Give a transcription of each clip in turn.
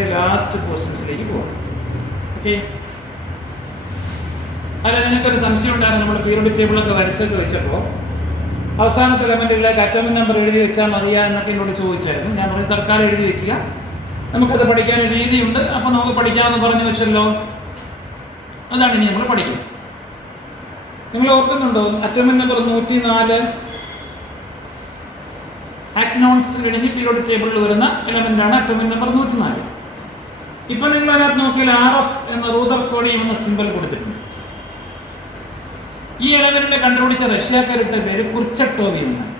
വളരെ ലാസ്റ്റ് പോർഷൻസിലേക്ക് പോകാം. ഓക്കെ, അല്ല നിങ്ങൾക്കൊരു സംശയം ഉണ്ടായിരുന്നു. നമ്മൾ പീരിയോഡിക് ടേബിളൊക്കെ വരച്ചൊക്കെ വെച്ചപ്പോൾ അവസാനത്തെ എലമെൻറ്റുകളിലേക്ക് അറ്റോമിക് നമ്പർ എഴുതി വെച്ചാൽ മതിയാ എന്നൊക്കെ എന്നോട് ചോദിച്ചായിരുന്നു. ഞാൻ പറഞ്ഞു തൽക്കാലം എഴുതി വെക്കുക, നമുക്കത് പഠിക്കാൻ ഒരു രീതിയുണ്ട്, അപ്പോൾ നമുക്ക് പഠിക്കാമെന്ന് പറഞ്ഞു വെച്ചല്ലോ. അതാണ് ഇനി നമ്മൾ പഠിക്കുന്നത്. നിങ്ങൾ ഓർക്കുന്നുണ്ടോ? അറ്റോമിക് നമ്പർ 104 ആക്ടിനോൺസ് കഴിഞ്ഞ് പീരിയോഡിക് ടേബിളിൽ വരുന്ന എലമെൻ്റാണ് അറ്റോമിക് നമ്പർ 104. ഇപ്പം നിങ്ങൾ അതിനകത്ത് നോക്കിയാൽ RF എന്ന റൂദർഫോർഡിയം എന്ന സിമ്പൽ കൊടുത്തിട്ടുണ്ട്. ഈ എലമെന്റിനെ കണ്ടുപിടിച്ച റഷ്യക്കാരുടെ പേര് കുർച്ചട്ടോവ് എന്നാണ്.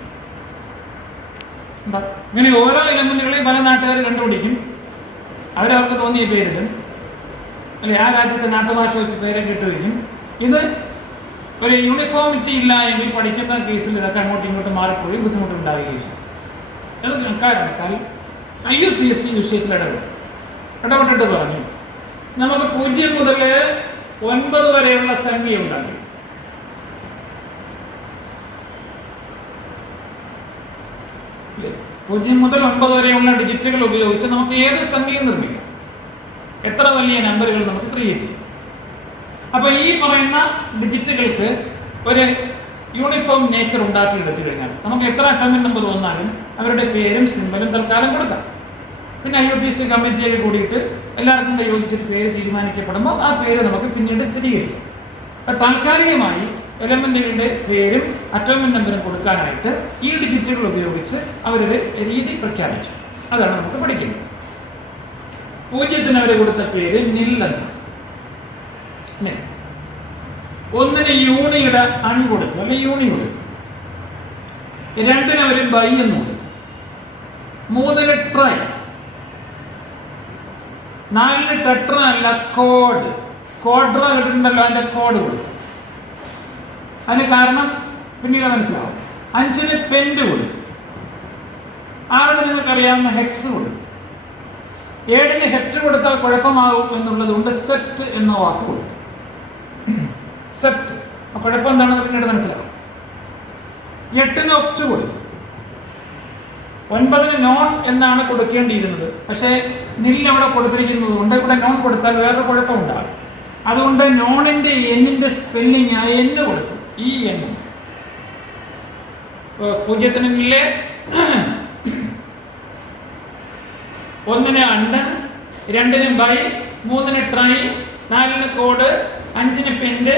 ഇങ്ങനെ ഓരോ എലമെന്റുകളെയും പല നാട്ടുകാർ കണ്ടുപിടിക്കും, അവരവർക്ക് തോന്നിയ പേരിടും, അല്ലെ ആ രാജ്യത്തെ നാട്ടുഭാഷ വെച്ച് പേരൊക്കെ ഇട്ട് വയ്ക്കും. ഇത് ഒരു യൂണിഫോമിറ്റി ഇല്ല എങ്കിൽ പഠിക്കുന്ന കേസിൽ ഇതൊക്കെ അങ്ങോട്ടും ഇങ്ങോട്ടും മാറിപ്പോയി ബുദ്ധിമുട്ടുണ്ടാകുകയും ചെയ്യും. അത് കാരണത്താൽ IUPAC വിഷയത്തിൽ ഇടപെട്ടിട്ട് പറഞ്ഞു നമുക്ക് 0 മുതൽ 9 വരെയുള്ള സംഖ്യ ഉണ്ടാകും. പൂജ്യം മുതൽ 9 വരെയുള്ള ഡിജിറ്റുകൾ ഉപയോഗിച്ച് നമുക്ക് ഏത് സംഖ്യയും നിർമ്മിക്കാം, എത്ര വലിയ നമ്പറുകൾ നമുക്ക് ക്രിയേറ്റ് ചെയ്യാം. അപ്പോൾ ഈ പറയുന്ന ഡിജിറ്റുകൾക്ക് ഒരു യൂണിഫോം നേച്ചർ ഉണ്ടാക്കിയെടുത്തു കഴിഞ്ഞാൽ നമുക്ക് എത്ര അറ്റോമിക് നമ്പർ വന്നാലും അവരുടെ പേരും സിമ്പലും തൽക്കാലം കൊടുക്കാം. പിന്നെ IUPAC കമ്മിറ്റിയൊക്കെ കൂടിയിട്ട് എല്ലാവർക്കും യോജിച്ചൊരു പേര് തീരുമാനിക്കപ്പെടുമ്പോൾ ആ പേര് നമുക്ക് പിന്നീട് സ്ഥിരീകരിക്കാം. അപ്പം താൽക്കാലികമായി എലമെന്റുകളുടെ പേരും അറ്റോമിക് നമ്പറും കൊടുക്കാനായിട്ട് ഈ ഡിജിറ്റുകൾ ഉപയോഗിച്ച് അവരൊരു രീതി പ്രഖ്യാപിച്ചു. അതാണ് നമുക്ക് പഠിക്കുന്നത്. 0 അവർ കൊടുത്ത പേര് നിൽ എന്നാണ്. 1 യൂണിയുടെ അൺ കൊടുത്തു, അല്ലെ യൂണി കൊടുത്തു. 2 അവർ ബൈ എന്ന് കൊടുത്തു. 3 ട്രൈ. 4 ടെട്ര അല്ല കോഡ്, കോഡ്ര കിട്ടുന്നുണ്ടല്ലോ, അതിന്റെ കോഡ് കൊടുത്തു. അതിന് കാരണം പിന്നീട് മനസ്സിലാവും. 5 പെൻഡ് കൊടുത്തു. 6 നിങ്ങൾക്കറിയാവുന്ന ഹെക്സ് കൊടുത്തു. 7 ഹെക്ട് കൊടുത്താൽ കുഴപ്പമാകും എന്നുള്ളത് കൊണ്ട് സെറ്റ് എന്ന വാക്ക് കൊടുത്തു. സെറ്റ് കുഴപ്പം എന്താണെന്ന് പിന്നീട് മനസ്സിലാവും. 8 ഒക്ട് കൊടുത്തു. 9 നോൺ എന്നാണ് കൊടുക്കേണ്ടിയിരുന്നത്, പക്ഷേ നിൽ അവിടെ കൊടുത്തിരിക്കുന്നത് കൊണ്ട് ഇവിടെ നോൺ കൊടുത്താൽ വേറൊരു കുഴപ്പമുണ്ടാകും. അതുകൊണ്ട് നോണിന്റെ എന്നിന്റെ സ്പെല്ലിങ് ആ എന്ന് കൊടുത്തു. ഈ എന്ന് 0 നില്ലേ 1 un, 2 bi, 3 tri, 4 quad, 5 pent,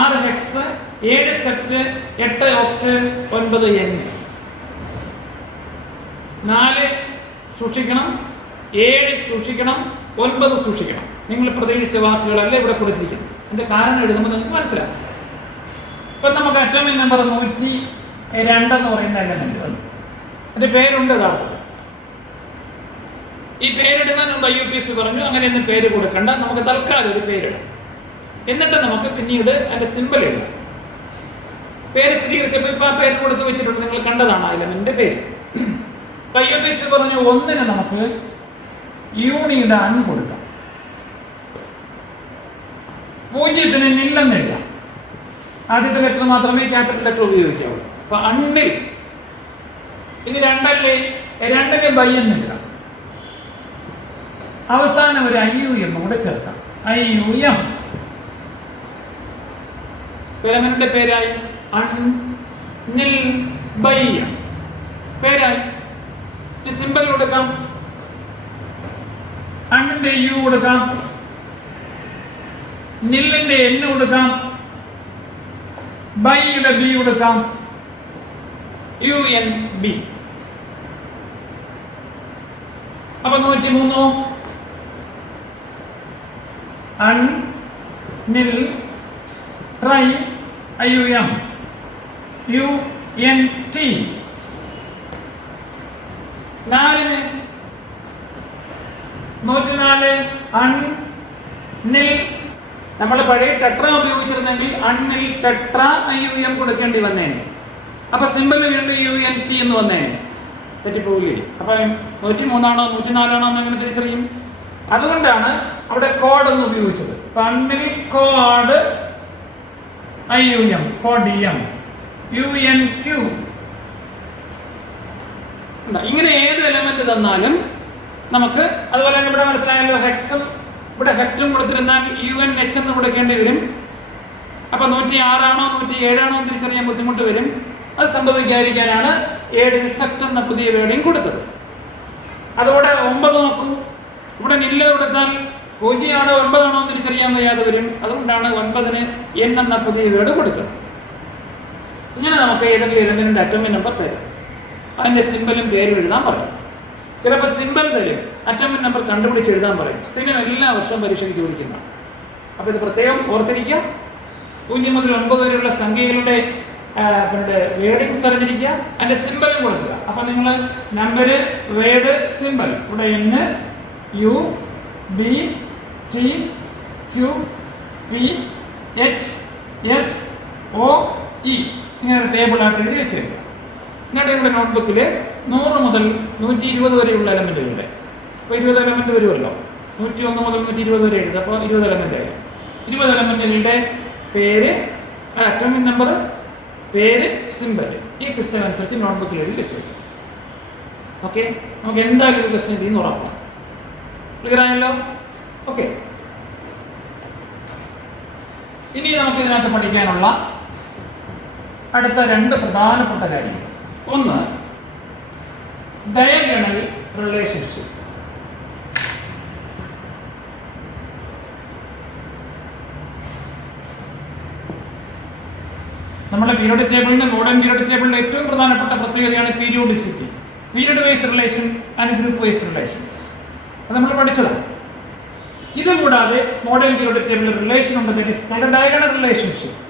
6 hex, 7 sept, 8 oct, 9 എന്ന്. 4 സൂക്ഷിക്കണം, 7 സൂക്ഷിക്കണം, 9 സൂക്ഷിക്കണം. നിങ്ങൾ പ്രതീക്ഷിച്ച വാക്കുകളല്ല ഇവിടെ കൊടുത്തിരിക്കുന്നത്. എൻ്റെ കാരണം എഴുതുമ്പോൾ നിങ്ങൾക്ക് മനസ്സിലാവും. ഇപ്പം നമുക്ക് അറ്റോമിക് നമ്പർ 102 എന്ന് പറയുന്ന എലമെന്റ് വന്നു. അതിൻ്റെ പേരുണ്ട് യഥാർത്ഥത്തിൽ. ഈ പേരിടുന്നതിനുണ്ട് IUPAC പറഞ്ഞു അങ്ങനെയൊന്നും പേര് കൊടുക്കണ്ട, നമുക്ക് തൽക്കാലം ഒരു പേരിടാം, എന്നിട്ട് നമുക്ക് പിന്നീട് അതിൻ്റെ സിമ്പൽ ഇടാം. പേര് സ്ഥിരീകരിച്ചപ്പോൾ ഇപ്പം ആ പേര് കൊടുത്ത് വെച്ചിട്ടുണ്ട്, നിങ്ങൾ കണ്ടതാണ് ആ എലമെന്റിന്റെ പേര്. IUPAC പറഞ്ഞു 1 നമുക്ക് യൂണിയുടെ അൺ കൊടുക്കാം, 0 നില്ലെന്ന് എഴുതാം. ആദ്യത്തെ ലെറ്റർ മാത്രമേ ക്യാപിറ്റൽ ലെറ്റർ ഉപയോഗിക്കാവൂ. അപ്പൊ അണ്ണിൽ. ഇനി 2 അല്ലേ, 2 ബൈ എന്ന് എഴുതാം. അവസാനം ഒരു IUM കൂടെ ചേർക്കാം. IUM എലമെന്റിന്റെ പേരായി. അണ്ണിൽ ബൈ പേരായി. സിമ്പൽ കൊടുക്കാം, അണ്ണിന്റെ യു കൊടുക്കാം, നില്ലിന്റെ N കൊടുക്കാം, ബൈയുടെ B കൊടുക്കാം, UNB. അപ്പൊ 103 അൺ നിൽ ട്രൈ IUM UNT. 4 104 അൺ നിൽ. നമ്മൾ പഴയ ടെട്ര ഉപയോഗിച്ചിരുന്നെങ്കിൽ അണ്ണിൽ ടെട്ര IUM കൊടുക്കേണ്ടി വന്നേനെ. അപ്പൊ സിമ്പിൾ വീണ്ടും UNT എന്ന് വന്നേനെ, തെറ്റിപ്പോവില്ലേ? അപ്പൊ 103 ആണോ 104 ആണോ എന്ന് അങ്ങനെ തിരിച്ചറിയും. അതുകൊണ്ടാണ് അവിടെ കോഡ് എന്ന് ഉപയോഗിച്ചത്. അണ്ണിൽ കോഡ് IUM, കോഡിയം, UNQ. ഇങ്ങനെ ഏത് എലമെന്റ് തന്നാലും നമുക്ക് അതുപോലെ തന്നെ ഇവിടെ മനസ്സിലായല്ലോ, ഹെക്സും ഇവിടെ ഹെക്റ്റും കൊടുത്തിരുന്നാൽ UNH എന്ന് കൊടുക്കേണ്ടി വരും. അപ്പം 106 107 എന്ന് തിരിച്ചറിയാൻ ബുദ്ധിമുട്ട് വരും. അത് സംഭവിക്കാതിരിക്കാനാണ് 7 സെക്ട് എന്ന പുതിയ വേർഡിങ് കൊടുത്തത്. അതോടെ 9 നോക്കൂ, ഇവിടെ നില്ല കൊടുത്താൽ 0 ആണോ 9 ആണോ എന്ന് തിരിച്ചറിയാൻ വയ്യാതെ വരും. അതുകൊണ്ടാണ് 9-ന് N എന്ന പുതിയ വേർഡ് കൊടുത്തത്. ഇങ്ങനെ നമുക്ക് ഏതെങ്കിലും എലമെന്റിന്റെ അറ്റോമിക് നമ്പർ തരും, അതിന്റെ സിമ്പലും പേരും എഴുതാൻ പറയും. ചിലപ്പോൾ സിമ്പൽ തരും, അറ്റോമിക് നമ്പർ കണ്ടുപിടിച്ച് എഴുതാൻ പറയും. സ്ഥിരം എല്ലാ വർഷവും പരീക്ഷയ്ക്ക് ചോദിക്കുന്നതാണ്. അപ്പോൾ ഇത് പ്രത്യേകം ഓർത്തിരിക്കുക. 0 മുതൽ 9 വരെയുള്ള സംഖ്യകളുടെ വേർഡിങ്സ് അറിഞ്ഞിരിക്കുക, അതിന്റെ സിമ്പലും കൊടുക്കുക. അപ്പം നിങ്ങൾ നമ്പർ, വേർഡ്, സിമ്പൽ, ഇവിടെ N, U, B, T, Q, P, H, S, O, E ഇങ്ങനെ ഒരു ടേബിളായിട്ട് എഴുതി വെച്ചിരിക്കുക. എന്നിട്ട് ഇവിടെ നോട്ട്ബുക്കിൽ 100 മുതൽ 120 വരെയുള്ള എലമെൻറ്റുകളുടെ, അപ്പോൾ 20 എലമെൻറ്റ് വരുമല്ലോ, 101 മുതൽ 120 വരെ എഴുതുക. അപ്പോൾ 20 എലമെൻ്റ് ആയി. 20 എലമെൻറ്റുകളുടെ പേര്, അറ്റോമിക് നമ്പർ, പേര്, സിമ്പൽ, ഈ സിസ്റ്റം അനുസരിച്ച് നോട്ട്ബുക്കിൽ എഴുതി വെച്ചിരിക്കും. ഓക്കെ, നമുക്ക് എന്തായാലും ഒരു ക്വസ്റ്റ്യൻ ഇതിൽ നിന്ന് ഉറപ്പാണ്. ക്ലിയർ ആയല്ലോ? ഓക്കെ, ഇനി നമുക്ക് ഇതിനകത്ത് പഠിക്കാനുള്ള അടുത്ത 2 പ്രധാനപ്പെട്ട കാര്യങ്ങൾ. ഒന്ന്, ഡയഗണൽ റിലേഷൻഷിപ്പ്. നമ്മുടെ പീരിയോഡിക് ടേബിളിന്റെ, മോഡേൺ പീരിയോഡിക് ടേബിളിന്റെ ഏറ്റവും പ്രധാനപ്പെട്ട പ്രത്യേകതയാണ് periodicity, period wise relation and group wise relations. അത് നമ്മൾ പഠിച്ചതാണ്. ഇതുകൂടാതെ മോഡേൺ പീരിയോഡിക് ടേബിളിൽ റിലേഷൻ ഉണ്ട്, ഡയഗണൽ റിലേഷൻഷിപ്പ്.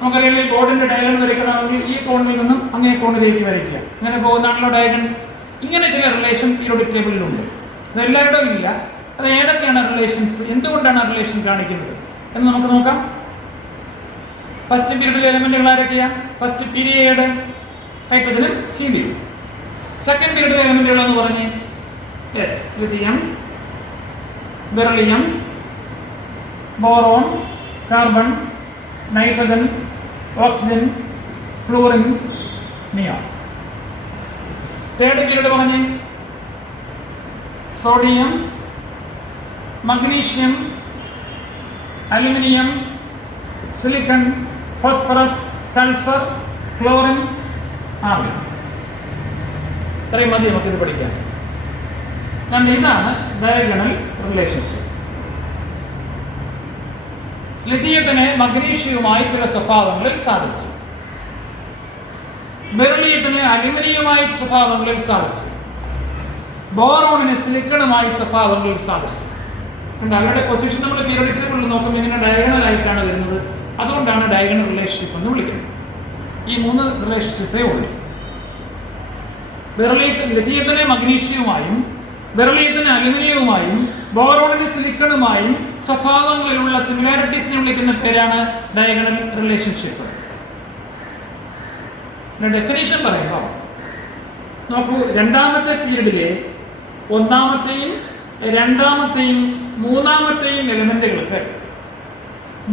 നമുക്കറിയാം, ഈ ബോർഡിന്റെ ഡയഗണൽ വരയ്ക്കണമെങ്കിൽ ഈ കോണിൽ നിന്നും അങ്ങേ കോണിലേക്ക് വരയ്ക്കുക, അങ്ങനെ പോകുന്നതാണല്ലോ ഡയഗണൽ. ഇങ്ങനെ ചില റിലേഷൻ പീരിയോഡിക് ടേബിളിലുണ്ട്. അത് എല്ലായിടവും ഇല്ല. അത് ഏതൊക്കെയാണ് റിലേഷൻസ്, എന്തുകൊണ്ടാണ് റിലേഷൻ കാണിക്കുന്നത് എന്ന് നമുക്ക് നോക്കാം. ഫസ്റ്റ് പീരീഡിലെ എലമെന്റുകൾ ആരൊക്കെയാണ്? ഫസ്റ്റ് പീരിയഡ്, ഹൈഡ്രജനും ഹീലിയം. സെക്കൻഡ് പീരീഡിലെ എലമെന്റുകൾ എന്ന് പറഞ്ഞ്, yes, lithium, beryllium, boron, carbon, nitrogen, oxygen, fluorine, neon. Third period പറഞ്ഞ്, sodium, magnesium, aluminium, silicon, phosphorus, sulphur, chlorine, argon. ഇത്രയും മതി നമുക്കിത് പഠിക്കാൻ. ഇതാണ് ഡയഗണൽ റിലേഷൻഷിപ്പ്. ലിഥിയത്തിന് മഗ്നീഷ്യവുമായി ചില സ്വഭാവങ്ങളിൽ സാധിച്ചു, ബെറിലിയത്തിന് അലുമിനിയവുമായി സ്വഭാവങ്ങളിൽ സാധിച്ചു, ബോറോണിന് സിലിക്കണുമായി സ്വഭാവങ്ങളിൽ സാധിച്ചു. അവരുടെ പൊസിഷൻ നമ്മൾ പീരിയോഡിക് ടേബിളിൽ നോക്കുമ്പോൾ ഇങ്ങനെ ഡയഗണൽ ആയിട്ടാണ് വരുന്നത്. അതുകൊണ്ടാണ് ഡയഗണൽ റിലേഷൻഷിപ്പ് എന്ന് വിളിക്കുന്നത്. ഈ 3 റിലേഷൻഷിപ്പേ ഉള്ളൂ. ലിഥിയത്തിന് മഗ്നീഷ്യവുമായും, ബെറിലിയത്തിന് അലുമിനിയവുമായും, ബോറോണിന് സിലിക്കണുമായും സ്വഭാവങ്ങളിലുള്ള സിമിലാരിറ്റീസിനെ വിളിക്കുന്ന പേരാണ് ഡയഗണൽ റിലേഷൻഷിപ്പ്. ഡെഫിനേഷൻ പറയുമ്പോൾ നോക്കൂ, രണ്ടാമത്തെ പീരീഡിലെ ഒന്നാമത്തെയും രണ്ടാമത്തെയും മൂന്നാമത്തെയും എലമെന്റുകൾക്ക്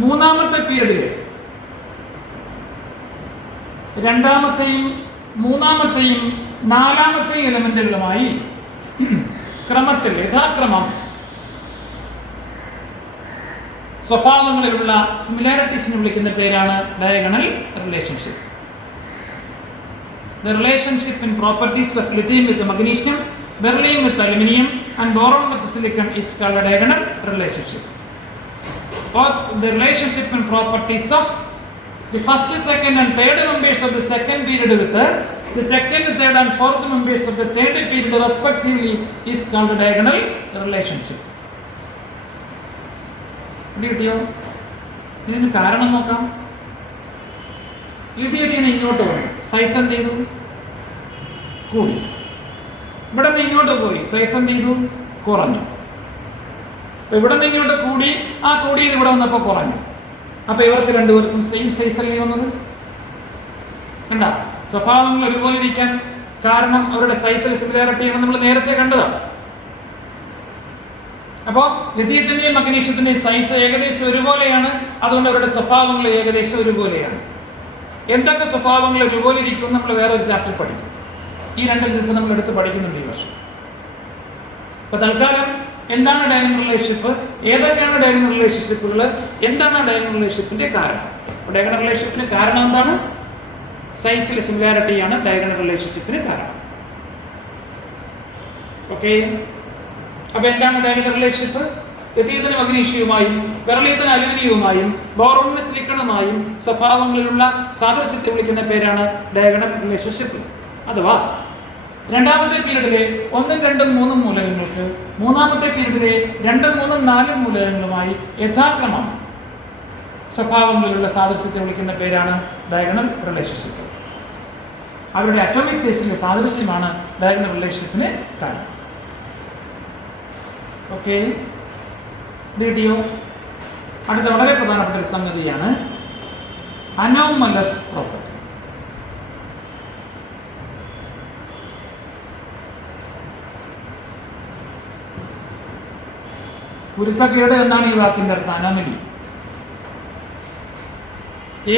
മൂന്നാമത്തെ പീരീഡിലെ രണ്ടാമത്തെയും മൂന്നാമത്തെയും നാലാമത്തെയും എലമെന്റുകളുമായി ക്രമത്തിൽ യഥാക്രമം സ്വഭാവങ്ങളിലുള്ള സിമിലാരിറ്റീസിനെ വിളിക്കുന്ന പേരാണ് diagonal relationship. The relationship in properties of lithium with magnesium, beryllium with aluminium and boron with silicon is called a diagonal relationship. Or the relationship in properties of the first, second and third members of the second period with the second, third and fourth members of the third period respectively is called a diagonal relationship. കിട്ടിയോ? ഇതിന് കാരണം നോക്കാം. ലിഥിയത്തിന് ഇങ്ങോട്ട് പോയി, size എന്ത് ചെയ്തു? കൂടി. ഇവിടെ നിന്ന് ഇങ്ങോട്ട് പോയി, സൈസ് എന്ത് ചെയ്തു? കുറഞ്ഞു. ഇവിടെ നിന്ന് ഇങ്ങോട്ട് കൂടി, ആ കൂടിയത് ഇവിടെ വന്നപ്പോൾ കുറഞ്ഞു. അപ്പൊ ഇവർക്ക് രണ്ടുപേർക്കും സെയിം സൈസ് അല്ലേ വന്നത്? എന്താ സ്വഭാവങ്ങൾ ഒരുപോലെ ഇരിക്കാൻ കാരണം അവരുടെ സൈസിൽ സിമിലാരിറ്റിയാണ് നമ്മൾ നേരത്തെ കണ്ടതാണ്. അപ്പോൾ ലിഥിയത്തിന്റെയും മഗ്നീഷ്യത്തിന്റെയും സൈസ് ഏകദേശം ഒരുപോലെയാണ്. അതുകൊണ്ട് അവരുടെ സ്വഭാവങ്ങൾ ഏകദേശം ഒരുപോലെയാണ്. എന്തൊക്കെ സ്വഭാവങ്ങൾ ഒരുപോലെ ഇരിക്കും നമ്മൾ വേറൊരു ചാപ്റ്റർ പഠിക്കും. ഈ 2 ഗ്രൂപ്പ് നമ്മൾ എടുത്ത് പഠിക്കുന്നുണ്ട് ഈ വർഷം. അപ്പോൾ തൽക്കാലം എന്താണ് ഡയഗണൽ റിലേഷൻഷിപ്പ്, ഏതൊക്കെയാണ് ഡയഗണൽ റിലേഷൻഷിപ്പുകൾ, എന്താണ് ഡയഗണൽ റിലേഷൻഷിപ്പിന്റെ കാരണം? ഡയഗണൽ റിലേഷൻഷിപ്പിന് കാരണം എന്താണ്? സൈസിലെ സിമിലാരിറ്റിയാണ് ഡയഗണൽ റിലേഷൻഷിപ്പിന് കാരണം. ഓക്കെ, അപ്പൊ എന്താണ് ഡയഗണൽ റിലേഷൻഷിപ്പ്? വ്യതീതന മഗ്നീഷ്യവുമായും ബെറിലിയത്തിന് അലുമിനിയവുമായും ബോറോണിന് സിലിക്കണുമായും സ്വഭാവങ്ങളിലുള്ള സാദൃശ്യത്തെ വിളിക്കുന്ന പേരാണ് ഡയഗണൽ റിലേഷൻഷിപ്പ്. അഥവാ രണ്ടാമത്തെ പീരീഡിലെ 1, 2, 3 മൂലകങ്ങൾക്ക് മൂന്നാമത്തെ പീരീഡിലെ 2, 3, 4 മൂലകങ്ങളുമായി യഥാക്രമം സ്വഭാവങ്ങളിലുള്ള സാദൃശ്യത്തെ വിളിക്കുന്ന പേരാണ് ഡയഗണൽ റിലേഷൻഷിപ്പ്. അവരുടെ അറ്റോമിസേഷനിലെ സാദൃശ്യമാണ് ഡയഗണൽ റിലേഷൻഷിപ്പിന് കാരണം. ഓക്കെ, വീഡിയോ അടുത്ത വളരെ പ്രധാനപ്പെട്ട ഒരു സംഗതിയാണ് അനോമലസ് പ്രോപ്പർട്ടി. കുരുത്തക്കേട് എന്നാണ് ഈ വാക്കിന്റെ അർത്ഥം. അനോമലി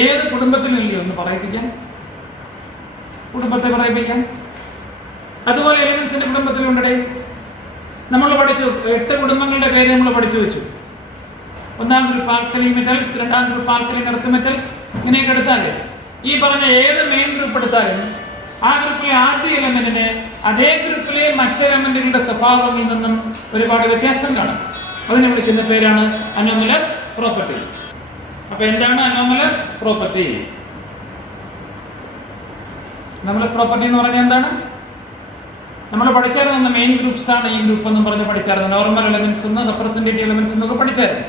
ഏത് കുടുംബത്തിനില്ലേ ഒന്ന് പറയിപ്പിക്കാൻ, കുടുംബത്തെ പറയിപ്പിക്കാൻ. അതുപോലെ എലിമെന്റ്സിന്റെ കുടുംബത്തിലുണ്ടേ. നമ്മൾ പഠിച്ചു 8 കുടുംബങ്ങളുടെ പേര് നമ്മൾ പഠിച്ചു വെച്ചു. ഒന്നാം ഗ്രൂപ്പ് ആൽക്കലി മെറ്റൽസ്, രണ്ടാം ഗ്രൂപ്പ് ആൽക്കലി എർത്ത് മെറ്റൽസ്, ഇങ്ങനെയൊക്കെ എടുത്താൽ ഈ പറഞ്ഞ ഏത് മെയിൻ ഗ്രൂപ്പ് എടുത്താലും ആ ഗ്രൂപ്പിലെ ആദ്യ എലമെന്റിന് അതേ ഗ്രൂപ്പിലെ മറ്റ് എലമെന്റുകളുടെ സ്വഭാവങ്ങളിൽ നിന്നും ഒരുപാട് വ്യത്യാസം കാണും. അതിനെ വിളിക്കുന്ന പേരാണ് അനോമലസ് പ്രോപ്പർട്ടി. അപ്പൊ എന്താണ് അനോമലസ് പ്രോപ്പർട്ടി? അനോമലസ് പ്രോപ്പർട്ടി എന്ന് പറഞ്ഞാൽ എന്താണ്? നമ്മൾ പഠിച്ചായിരുന്നു മെയിൻ ഗ്രൂപ്പ്സ് ആണ് ഈ ഗ്രൂപ്പ് എന്നും പറഞ്ഞ് പഠിച്ചായിരുന്നു. നോർമൽ എലമെന്റ്സ് എന്ന്, റെപ്രസെന്റേറ്റീവ് എലമെന്റ്സ് എന്നൊക്കെ പഠിച്ചായിരുന്നു.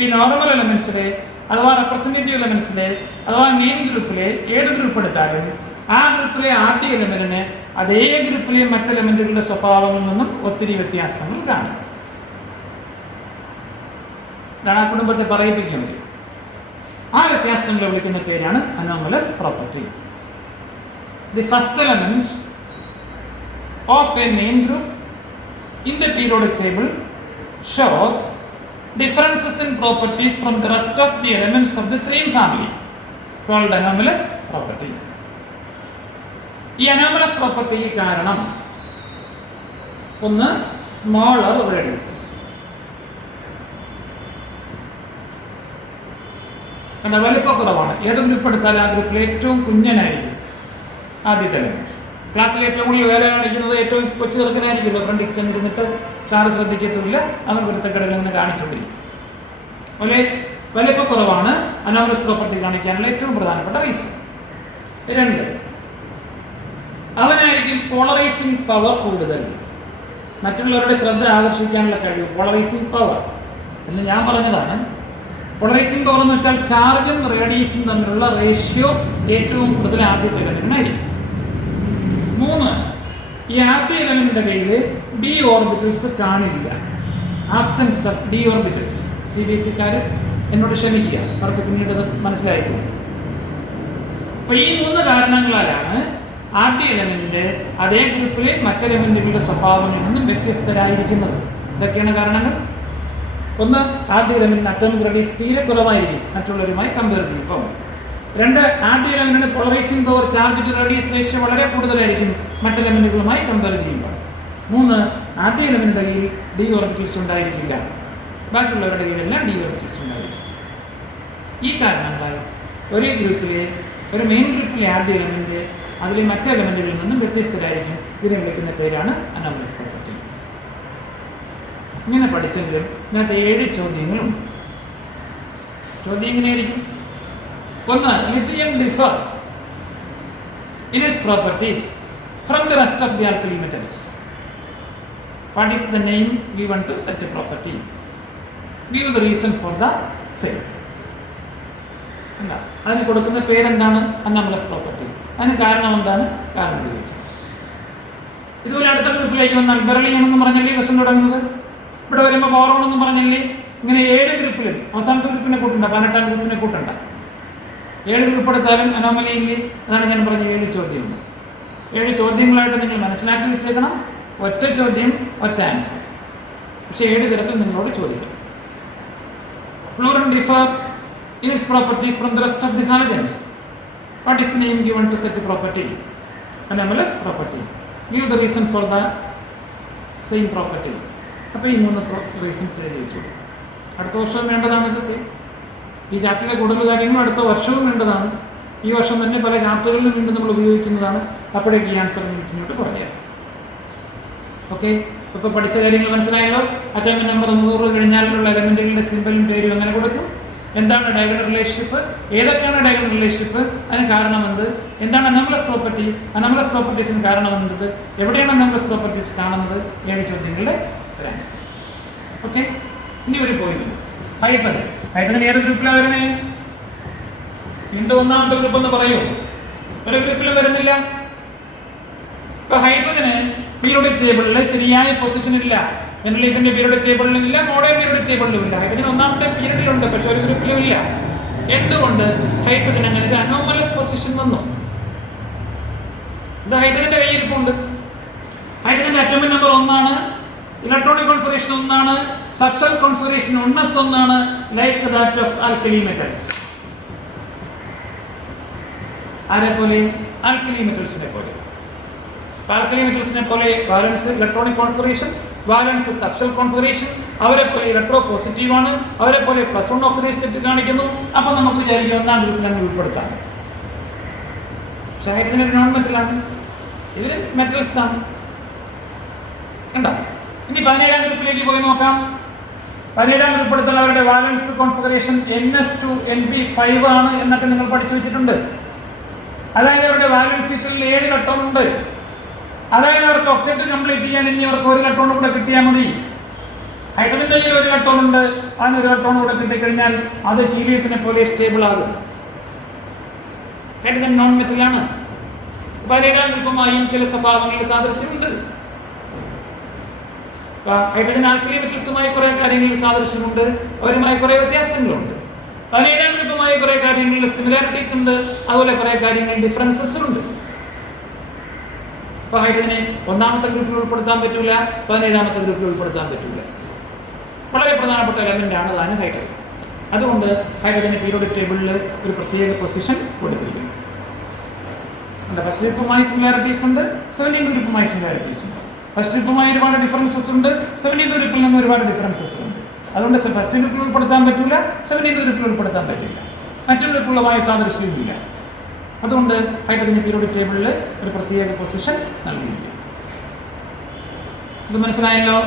ഈ നോർമൽ എലമെന്റ്സിലെ അഥവാ റെപ്രസെന്റേറ്റീവ് എലമെന്റ്സിലെ അഥവാ മെയിൻ ഗ്രൂപ്പിലെ ഏത് ഗ്രൂപ്പ് എടുത്താലും ആ ഗ്രൂപ്പിലെ ആദ്യ എലമെന്റിന് അതേ ഗ്രൂപ്പിലെ മറ്റ് എലമെന്റുകളുടെ സ്വഭാവങ്ങളിൽ നിന്നും ഒത്തിരി വ്യത്യാസങ്ങൾ കാണും. ഇതാണ് ആ കുടുംബത്തെ പറയിപ്പിക്കുന്നത്. ആ വ്യത്യാസങ്ങളെ വിളിക്കുന്ന പേരാണ് anomalous property. The first element of a main group in the periodic table shows differences in properties from the rest of the elements of the same family, called anomalous property. ഈ anomalous property കാരണം ഒന്ന് smaller radius. കാരണം വലിപ്പക്കുറവാണ്. ഏത് group എടുത്താലും ആ ഗ്രൂപ്പിൽ ഏറ്റവും കുഞ്ഞനായിരിക്കും ആദ്യത്തെ എലമെന്റ്. ക്ലാസ്സിൽ ഏറ്റവും കൂടുതൽ വേല കാണിക്കുന്നത് ഏറ്റവും കൊച്ചു ചെറുക്കനായിരിക്കുമല്ലോ. ഫ്രണ്ട് ചെന്നിരുന്നിട്ട് സാറ് ശ്രദ്ധിക്കത്തുമില്ല, അവൻ കുരുത്തക്കടയിൽ നിന്ന് കാണിച്ചുകൊണ്ടിരിക്കും. അതുപോലെ വലിപ്പക്കുറവാണ് അനോമലസ് പ്രോപ്പർട്ടി കാണിക്കാനുള്ള ഏറ്റവും പ്രധാനപ്പെട്ട റീസൺ. 2, അവനായിരിക്കും പോളറൈസിങ് പവർ കൂടുതൽ. മറ്റുള്ളവരുടെ ശ്രദ്ധ ആകർഷിക്കാനുള്ള കഴിവ്, പോളറൈസിങ് പവർ എന്ന് ഞാൻ പറഞ്ഞതാണ്. പോളറൈസിങ് പവർ എന്ന് വെച്ചാൽ ചാർജും റേഡിയസും തമ്മിലുള്ള റേഷ്യോ ഏറ്റവും കൂടുതൽ ആദ്യത്തെ എലമെന്റിനായിരിക്കും. 3, ഈ ആദ്യ എലമെന്റിന്റെ കയ്യിൽ ഡി ഓർബിറ്റൽസ് കാണില്ല. Absence of D orbitals. CBSE-ക്കാർ എന്നോട് ക്ഷമിക്കുക, അവർക്ക് പിന്നീട് അത് മനസ്സിലായിരിക്കും. അപ്പൊ ഈ 3 കാരണങ്ങളാലാണ് ആദ്യ എലമെന്റ് അതേ ഗ്രൂപ്പിലെ മറ്റ് എലമെന്റുകളുടെ സ്വഭാവങ്ങളിൽ നിന്നും വ്യത്യസ്തരായിരിക്കുന്നത്. ഇതൊക്കെയാണ് കാരണങ്ങൾ. 1, ആദ്യ എലമെന്റിന് അറ്റോമിക് റേഡിയസ് തീരെ കുറവായിരിക്കും മറ്റുള്ളവരുമായി കമ്പയർ ചെയ്യുമ്പോൾ. 2, ആദ്യ എലമെന്റിന് polarising power charge to radius ratio വളരെ കൂടുതലായിരിക്കും മറ്റ് എലമെന്റുകളുമായി കമ്പയർ ചെയ്യുമ്പോൾ. 3, ആദ്യ എലമെന്റിന്റെ കയ്യിൽ ഡി ഓർബിറ്റൽസ് ഉണ്ടായിരിക്കില്ല, ബാക്കിയുള്ളവരുടെ കയ്യിലെല്ലാം ഡി ഓർബിറ്റൽസ് ഉണ്ടായിരിക്കും. ഈ കാരണങ്ങളാൽ ഒരു മെയിൻ ഗ്രൂപ്പിലെ ആദ്യ എലമെന്റ് അതിലെ മറ്റ് എലമെന്റുകളിൽ നിന്നും വ്യത്യസ്തരായിരിക്കും. ഇതിനെ വിളിക്കുന്ന പേരാണ് അനോമലസ് പ്രോപ്പർട്ടി. ഇങ്ങനെ പഠിച്ചെങ്കിലും ഇതിനകത്ത് 7 ചോദ്യങ്ങളുണ്ട്. ചോദ്യം എങ്ങനെയായിരിക്കും? 1, lithium differ in its properties from the rest of the alkali metals. What is the name given to such a property? Give the reason for the same. അതിന് കൊടുക്കുന്ന പേരെന്താണ്? Anomalous property. അതിന് കാരണം എന്താണ്? കാരണം ഉപയോഗിക്കും. ഇതുപോലെ അടുത്ത ഗ്രൂപ്പിലേക്ക് വന്നാൽ ബെറിലിയം എന്ന് പറഞ്ഞല്ലേ ക്വസ്റ്റൻ തുടങ്ങുന്നത്. ഇവിടെ വരുമ്പോൾ ബോറോൺ എന്ന് പറഞ്ഞല്ലേ. ഇങ്ങനെ 7 ഗ്രൂപ്പിലും അവസാനത്തെ ഗ്രൂപ്പിനെ കൂട്ടണ്ട, 18ാം ഗ്രൂപ്പിനെ കൂട്ടണ്ട. 7 ഗ്രൂപ്പ് എടുത്താലും അനോമലി ഇല്ലേ. അതാണ് ഞാൻ പറഞ്ഞ 7 ചോദ്യങ്ങൾ. 7 ചോദ്യങ്ങളായിട്ട് നിങ്ങൾ മനസ്സിലാക്കി വെച്ചേക്കണം. ഒറ്റ ചോദ്യം, ഒറ്റ ആൻസർ. പക്ഷെ 7 തരത്തിൽ നിങ്ങളോട് ചോദിക്കണം. Fluorine differ in its properties from the rest of the halogens. What is the name given to such a property? Anomalous property. Give the reason for the same property. അപ്പോൾ ഈ 3 റീസൺസ് എഴുതി വെച്ചു. അടുത്ത വർഷവും വേണ്ടതാണ് ഇതൊക്കെ. ഈ ചാപ്റ്ററിലെ കൂടുതൽ കാര്യങ്ങളും അടുത്ത വർഷവും വേണ്ടതാണ്. ഈ വർഷം തന്നെ പല ചാപ്റ്ററുകളിലും വീണ്ടും നമ്മൾ ഉപയോഗിക്കുന്നതാണ്. അപ്പോഴേക്ക് ഈ ആൻസർ മുന്നോട്ട് പറഞ്ഞുതരാം. ഓക്കെ, ഇപ്പോൾ പഠിച്ച കാര്യങ്ങൾ മനസ്സിലായല്ലോ. അറ്റോമിക് നമ്പർ 100 കഴിഞ്ഞാലുള്ള എലമെന്റുകളുടെ സിമ്പലും പേരും അങ്ങനെ കൊടുക്കും. എന്താണ് ഡയഗണൽ റിലേഷൻഷിപ്പ്, ഏതൊക്കെയാണ് ഡയഗണൽ റിലേഷൻഷിപ്പ്, അതിന് കാരണമെന്ത്, എന്താണ് അനോമലസ് പ്രോപ്പർട്ടി, അനോമലസ് പ്രോപ്പർട്ടീസിന് കാരണമെന്ത്, എവിടെയാണ് അനോമലസ് പ്രോപ്പർട്ടീസ് കാണുന്നത്, 7 ചോദ്യങ്ങളുടെ ഒരു ആൻസർ. ഓക്കെ, ഇനി ഒരു പോയിന്റ്, ഹൈഡ്രജൻ. ഹൈഡ്രജൻ ഏത് ഗ്രൂപ്പിലാണ് വരുന്നത്? വീണ്ടും ഒന്നാമത്തെ ഗ്രൂപ്പ് എന്ന് പറയൂ. ഒരു ഗ്രൂപ്പിലും വരുന്നില്ല. ഇപ്പൊ ഹൈഡ്രജന് പീരിയോഡിക് ടേബിളിൽ ശരിയായ പൊസിഷൻ ഇല്ല. എൻലീഫിന്റെ പീരിയോഡിക് ടേബിളിലും ഇല്ല, മോഡേൺ പീരിയോഡിക് ടേബിളിലും ഇല്ല. ഹൈഡ്രജൻ ഒന്നാമത്തെ പീരിയഡിലുണ്ട്, പക്ഷെ ഒരു ഗ്രൂപ്പിലും ഇല്ല. എന്തുകൊണ്ട് ഹൈഡ്രജൻ അങ്ങനെ? ഇത് അനോമലസ് പൊസിഷൻ വന്നു. ഇത് ഹൈഡ്രജന്റെ കയ്യിരിപ്പുണ്ട്. ഹൈഡ്രജന്റെ atomic number 1 electronic configuration 1, subshell configuration 1s1, like that of alkali metals. ആരെ പോലെ? ആൽക്കലി മെറ്റൽസിനെ പോലെ. ആൽക്കലി മെറ്റൽസിനെ പോലെ valence electronic configuration, valence subshell configuration, അവരെ പോലെ ഇലക്ട്രോ പോസിറ്റീവ് ആണ്, അവരെ പോലെ +1 ഓക്സിഡേഷൻ സ്റ്റേറ്റ് കാണിക്കുന്നു. അപ്പൊ നമുക്ക് വിചാരിക്കും ഒന്നാം ഗ്രൂപ്പിൽ അങ്ങ് ഉൾപ്പെടുത്താം. പക്ഷേ ഹൈഡ്രജൻ ഒരു നോൺ മെറ്റലാണ്, ഇവര് മെറ്റൽസ് ആണ്. കണ്ടോ? ഇനി 17ാം ഗ്രൂപ്പിലേക്ക് പോയി നോക്കാം. 17ാം ഗ്രൂപ്പ് എടുത്തുള്ള അവരുടെ വാലൻസ് കോൺഫിഗറേഷൻ NS2 NP5 ആണ് എന്നൊക്കെ നിങ്ങൾ പഠിച്ചു വെച്ചിട്ടുണ്ട്. അതായത് അവരുടെ വാലൻസ് സ്റ്റേഷനിൽ 7 ഇലക്ട്രോൺ ഉണ്ട്. അതായത് അവർക്ക് ഒക്ടറ്റ് കംപ്ലീറ്റ് ചെയ്യാൻ ഇനി അവർക്ക് 1 ഇലക്ട്രോൺ കൂടെ കിട്ടിയാൽ മതി. ഹൈഡ്രജൻ കയ്യിൽ 1 ഇലക്ട്രോൺ ഉണ്ട്, അതിന് 1 ഇലക്ട്രോൺ കൂടെ കിട്ടിക്കഴിഞ്ഞാൽ അത് ഹീലിയത്തിനെ പോലെ സ്റ്റേബിൾ ആകും. Hydrogen non മെറ്റലാണ്. 17ാം ഗ്രൂപ്പുമായും ചില സ്വഭാവങ്ങളുടെ സാദൃശ്യമുണ്ട്. ഹൈഡ്രജൻ ആൽക്കലി മെറ്റൽസുമായി കുറെ കാര്യങ്ങളിൽ സാദൃശ്യമുണ്ട്, അവരുമായി കുറെ വ്യത്യാസങ്ങളുണ്ട്. 17ാം ഗ്രൂപ്പുമായി കുറെ കാര്യങ്ങളിൽ സിമിലാരിറ്റീസ് ഉണ്ട്, അതുപോലെ കുറെ കാര്യങ്ങളിൽ ഡിഫറൻസസ് ഉണ്ട്. അപ്പൊ ഹൈഡ്രജനെ 1ാമത്തെ ഗ്രൂപ്പിൽ ഉൾപ്പെടുത്താൻ പറ്റൂല, 17ാമത്തെ ഗ്രൂപ്പിൽ ഉൾപ്പെടുത്താൻ പറ്റൂല. വളരെ പ്രധാനപ്പെട്ട എലമെന്റ് ആണ് താനും ഹൈഡ്രജൻ. അതുകൊണ്ട് ഹൈഡ്രജന് പീരിയോഡിക് ടേബിളിൽ ഒരു പ്രത്യേക പൊസിഷൻ കൊടുത്തിരിക്കുന്നു. ഫസ്റ്റ് ഗ്രൂപ്പുമായി സിമിലാരിറ്റീസ് ഉണ്ട്, 17th ഗ്രൂപ്പുമായി സിമിലാരിറ്റീസ് ഉണ്ട്. ഫസ്റ്റ് ഗ്രൂപ്പുമായി ഒരുപാട് ഡിഫറൻസസ് ഉണ്ട്, 17th ഗ്രൂപ്പിൽ നിന്ന് ഒരുപാട് ഡിഫറൻസസ് ഉണ്ട്. അതുകൊണ്ട് ഫസ്റ്റ് ഗ്രൂപ്പിൽ ഉൾപ്പെടുത്താൻ പറ്റില്ല, 17th ഗ്രൂപ്പിൽ ഉൾപ്പെടുത്താൻ പറ്റില്ല. മറ്റു ഗ്രൂപ്പുകളുമായി സാദൃശ്യമില്ല. അതുകൊണ്ട് ഹൈഡ്രജൻ പീരിയോഡിക് ടേബിളിൽ ഒരു പ്രത്യേക പൊസിഷൻ നൽകിയിരിക്കും. ഇത് മനസ്സിലായല്ലോ.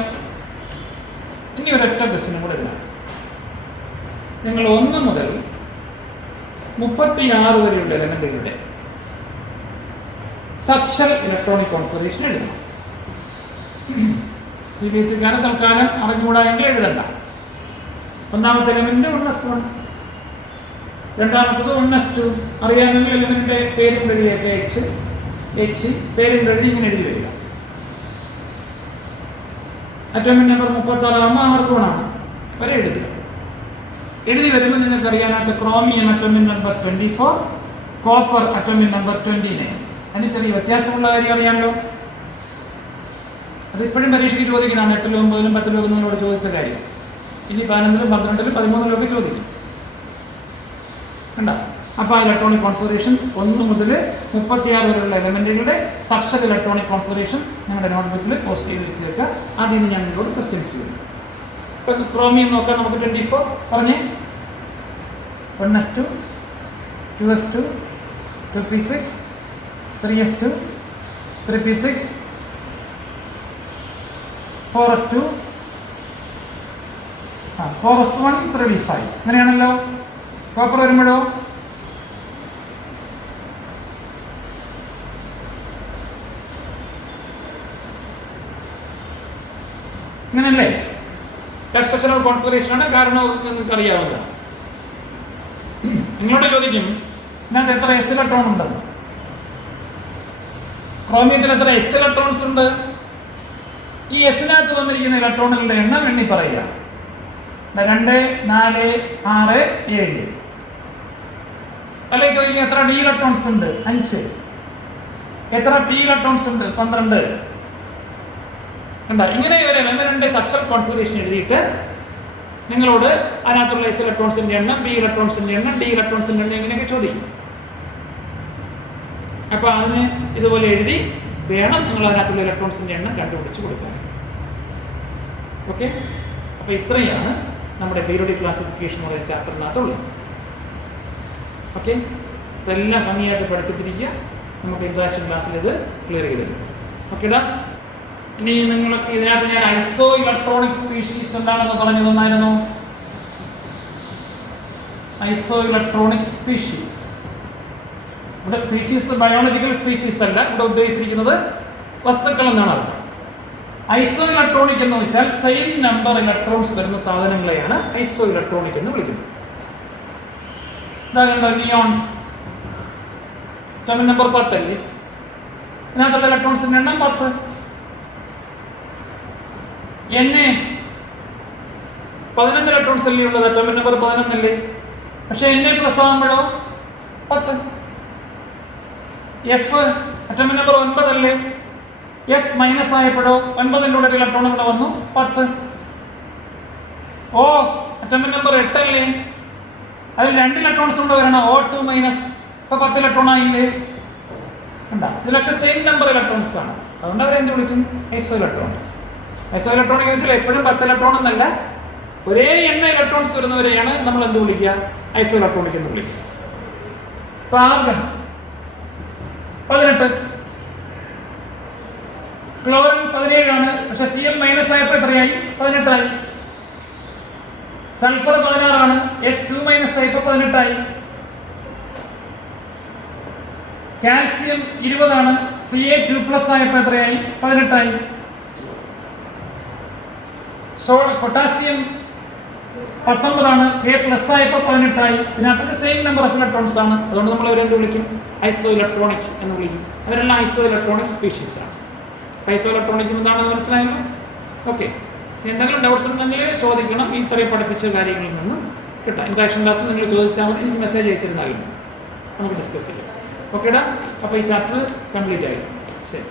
ഇനി ഒരൊറ്റ ക്വസ്റ്റ്യനും കൂടെ ഇതിനാണ്. നിങ്ങൾ 1 മുതൽ 36 വരെയുള്ള എലമെന്റുകളുടെ സബ്ഷൽ ഇലക്ട്രോണിക് കോൺഫിഗറേഷൻ എഴുതണം. CBSE-ക്കാരെ തൽക്കാലം അറിഞ്ഞുകൂടായെങ്കിൽ എഴുതണ്ട. 1ാമത്തെ എലമെന്റ് 1s1, 2ാമത്തത് 1s2. അറിയാമെങ്കിൽ എലമെന്റിന്റെ പേരും എഴുതിയൊക്കെ H പേരും എഴുതി ഇങ്ങനെ എഴുതി വരിക. അറ്റോമിക് നമ്പർ 36 ആർഗോണാണ്, വരെ എഴുതുക. എഴുതി വരുമ്പോൾ നിങ്ങൾക്കറിയാനായിട്ട് chromium atomic number 24, copper atomic number 29. അതിന് ചെറിയ വ്യത്യാസമുള്ള കാര്യം അറിയാമല്ലോ. അത് ഇപ്പോഴും പരീക്ഷയ്ക്ക് ചോദിക്കുന്നതാണ്. 8ലും 9ലും 10ലും ഒക്കെ നിങ്ങളോട് ചോദിച്ച കാര്യം ഇനി 11ലും 12ലും 13ലും ഒക്കെ ചോദിക്കും. കണ്ടോ? അപ്പോൾ ഇലക്ട്രോണിക് കോൺഫിഗറേഷൻ 1 മുതൽ 36 വരെയുള്ള എലമെന്റുകളുടെ സബ്ഷൽ ഇലക്ട്രോണിക് കോൺഫിഗറേഷൻ നിങ്ങളുടെ നോട്ട്ബുക്കിൽ പോസ്റ്റ് ചെയ്ത് വെച്ചേക്കുക. ആദ്യം ഞാൻ നിങ്ങളോട് ക്വസ്റ്റ്യൻസ് ചോദിക്കും. ഇപ്പം ക്രോമിയം നോക്കാം. നമുക്ക് 24 പറഞ്ഞേ. 1s2, 2s2, 2p6, 3s2, 3p6, 4s2, 4s1, 3d5. അങ്ങനെയാണല്ലോ. കോപ്പർ വരുമ്പോഴോ ഇങ്ങനല്ലേ? സെക്ഷണൽ കോൺഫിഗറേഷൻ ആണ്. കാരണം നിങ്ങൾക്ക് അറിയാവുന്നതാണ്. നിങ്ങളോട് ചോദിക്കും ഇതിനകത്ത് എത്ര S ഇലക്ട്രോൺ ഉണ്ടെന്ന്. ക്രോമിയത്തിൽ എത്ര S ഇലക്ട്രോൺസ് ഉണ്ട്? ഈ എസിനകത്ത് വന്നിരിക്കുന്ന ഇലക്ട്രോണുകളുടെ എണ്ണം എണ്ണി പറയുക. 2, 4, 6, 7. അല്ലെ ചോദിക്കുക എത്ര D ഇലക്ട്രോൺസ് ഉണ്ട്? 5. എത്ര P ഇലക്ട്രോൺസ് ഉണ്ട്? 12. കണ്ടോ? ഇങ്ങനെ ഒരു എലമെന്റിന്റെ സബ്ഷൽ കോൺഫിഗറേഷൻ എഴുതിയിട്ട് നിങ്ങളോട് അതിനകത്തുള്ള S ഇലക്ട്രോൺസിന്റെ എണ്ണം, P ഇലക്ട്രോൺസിന്റെ എണ്ണം, D ഇലക്ട്രോൺസിന്റെ എണ്ണം ഇങ്ങനെയൊക്കെ ചോദിക്കും. അപ്പൊ അതിന് ഇതുപോലെ എഴുതി വേണം നിങ്ങൾ അതിനകത്തുള്ള ഇലക്ട്രോൺസിന്റെ എണ്ണം കണ്ടുപിടിച്ച് കൊടുക്കാൻ. ഓക്കെ, അപ്പോൾ ഇത്രയാണ് നമ്മുടെ പീരിയോഡിക് ക്ലാസിഫിക്കേഷൻ എന്ന് പറയുന്ന ചാപ്റ്ററിനകത്തുള്ളത്. ഓക്കെ, അപ്പോൾ എല്ലാം ഭംഗിയായിട്ട് പഠിച്ചിട്ടിരിക്കുക. നമുക്ക് ഇൻട്രാക്ഷൻ ക്ലാസ്സിൽ ഇത് ക്ലിയർ ചെയ്തെടുക്കാം. ഓക്കേടാ. ഇനി നിങ്ങൾക്ക് ഇതിനകത്ത് ഞാൻ ഐസോ ഇലക്ട്രോണിക് സ്പീഷീസ് എന്താണെന്ന് പറഞ്ഞു തന്നായിരുന്നു. ഐസോ ഇലക്ട്രോണിക് സ്പീഷീസ്, ഇവിടെ സ്പീഷീസ് ബയോളജിക്കൽ സ്പീഷീസ് അല്ല, ഇവിടെ ഉദ്ദേശിച്ചിരിക്കുന്നത് വസ്തുക്കൾ എന്നാണ് അർത്ഥം. ഐസോ ഇലക്ട്രോണിക് എന്ന് വെച്ചാൽ സെയിം നമ്പർ ഇലക്ട്രോൺസ് വരുന്ന സാധനങ്ങളെയാണ് ഐസോ ഇലക്ട്രോണിക് എന്ന് വിളിക്കുന്നത്. ഇതാകണ്ടോ, നിയോൺ അറ്റോമിക് നമ്പർ 10 അല്ലേ, ഇതിനകത്തുള്ള ഇലക്ട്രോൺസിന്റെ എണ്ണം 10. Na 11 ഇലക്ട്രോൺസ് അല്ലേ ഉള്ളത്, അറ്റോമിക് നമ്പർ 11 അല്ലേ, പക്ഷെ Na പ്ലസ് ആകുമ്പോഴോ 10. F അറ്റോമിക് നമ്പർ 9 അല്ലേ, F മൈനസ് ആയപ്പോഴോ 9ന്റെ കൂടെ ഒരു ഇലക്ട്രോൺ ഇവിടെ വന്നു 10. O അറ്റോമിക് നമ്പർ 8 അല്ലേ, അതിൽ 2 ഇലക്ട്രോൺസ് കൊണ്ട് വരണം, O2 മൈനസ്, ഇപ്പൊ 10 ഇലക്ട്രോൺ ആയില്ലേ. കണ്ടാ, ഇതിലൊക്കെ സെയിം നമ്പർ ഇലക്ട്രോൺസ് ആണ്, അതുകൊണ്ട് അവരെന്ത് വിളിക്കും, ഐസോ ഇലക്ട്രോണിക്. ഐസോ ഇലക്ട്രോണിക് എന്ന് വെച്ചാൽ എപ്പോഴും 10 ഇലക്ട്രോൺ എന്നല്ല, ഒരേ എണ്ണ ഇലക്ട്രോൺസ് വരുന്നവരെയാണ് നമ്മൾ എന്ത് വിളിക്കുക, ഐസോ ഇലക്ട്രോണിക് എന്ന് വിളിക്കുക. ഇപ്പൊ ആർഗൺ 18, ക്ലോറിൻ 17 ആണ്, പക്ഷെ Cl മൈനസ് ആയപ്പോൾ എത്രയായി, 18 ആയി. സൾഫർ 16 ആണ്, S2 മൈനസ് ആയപ്പോൾ 18 ആയി. കാൽസ്യം 20 ആണ്, Ca2 പ്ലസ് ആയപ്പോൾ എത്രയായി, 18 ആയി. പൊട്ടാസ്യം 19 ആണ്, K പ്ലസ് ആയപ്പോൾ 18 ആയി. ഇതിനകത്തൊക്കെ സെയിം നമ്പർ ഓഫ് ഇലക്ട്രോൺസ് ആണ്, അതുകൊണ്ട് നമ്മൾ അവരെന്ത് വിളിക്കും, ഐസോ ഇലക്ട്രോണിക് എന്ന് വിളിക്കും. അവരെല്ലാം ഐസോ ഇലക്ട്രോണിക് സ്പീഷീസ് ആണ്. ഐസോ ഇലക്ട്രോണിക് എന്താണെന്ന് മനസ്സിലായല്ലോ. ഓക്കെ, എന്തെങ്കിലും ഡൗട്ട്സ് ഉണ്ടെങ്കിൽ ചോദിക്കണം, ഈ ഇത്രയും പഠിപ്പിച്ച കാര്യങ്ങളിൽ നിന്നും കേട്ടോ. ഇൻട്രാക്ഷൻ ക്ലാസ്സിൽ നിങ്ങൾ ചോദിച്ചാൽ മതി, എനിക്ക് മെസ്സേജ് അയച്ചിരുന്നാലും നമുക്ക് ഡിസ്കസ് ചെയ്യാം. ഓക്കേടാ, അപ്പോൾ ഈ ചാപ്റ്റർ കംപ്ലീറ്റ് ആയി. ശരി.